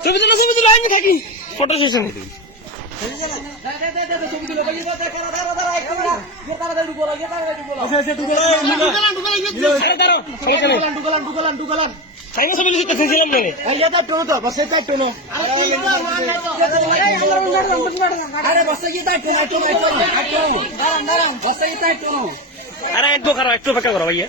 ছবি তুলো ছবি তুলো, আমি থাকি। ফটো সেশন আরে একটু খারাপ, একটু অপেক্ষা করো ভাইয়া।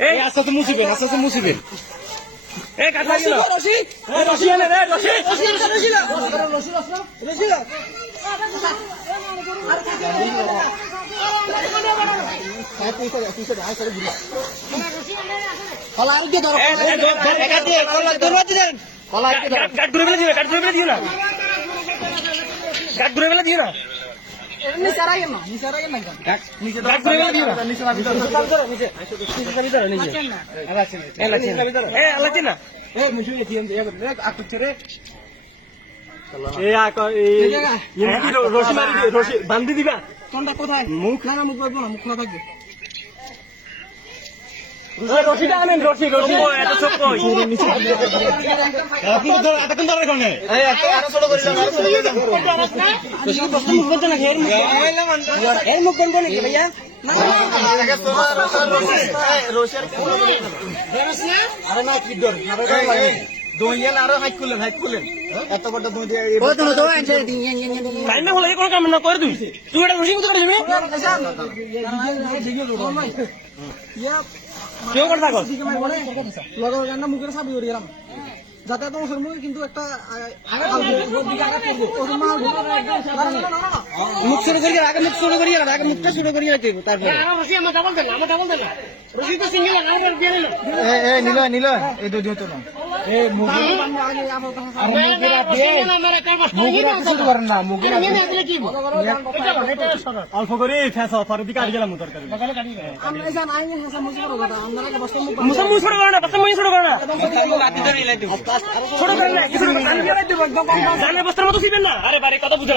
এই আস্তে আস্তে মুছিবেন আস্তে আস্তে মুছিবেন এই লাগিয়ে দাও এই রশি এনে রে রশি। ধর, ধর, একা দিয়ে, কাঠ- কাঠ ঘুরে ফেলে দিও না, কাঠ ঘুরে ফেলে দিও না কাঠ ঘুরে ফেলে দিও না। কাঠ ঘুরে ফেলে দিও না। রশি মারি রশি বান্ধি দিবা মুখ না মুখ পাবো না মুখ না থাকবে রশিটা আনেন রশি রশি। এত চোখ কই আপনি তো এতক্ষণ ধরে কোনে এর মুখ? কোন কোন কি ভাইয়া? আরে না কি ডর দইয়েল আরও হাইট করলেন হাইট করলেন এত বড় দই দিয়ে টাইমে হলে কোন কাম না করে তুই তুই এটা রশি কোথায় যাবি কেউ করে থাকো। যাতে তোমার মুখে কিন্তু একটা মুখ শুরু করি আগে মুখ শুরু করি আগে মুখটা শুরু করি তারপরে। রশি আমার ডাবল দেন আমার ডাবল দেন রশি তো সিঙ্গেল আমার দিয়ে নিল। নিল নিল। এই দুটো না। অল্প করে ফেস পরে দিকে আড়ি গেলাম তরকারি মুসলমান ছোট করে না বাচ্চা মই ছোট করে না ছোট করে না কিছু জানের বস্তার মতো ছিবেন না আরে বারে কথা বুঝা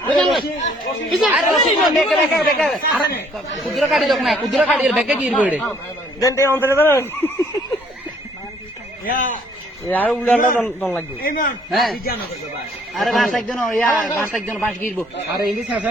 করে জানা হিন্দি পারবেন না দেন তে অন্তরে দাঁড়ান ইয়ার উড়ানটা দন লাগবে আরে বাস একজন ইয়া বাস একজন বাস গিরবো আরে ইংলিশ ভাষা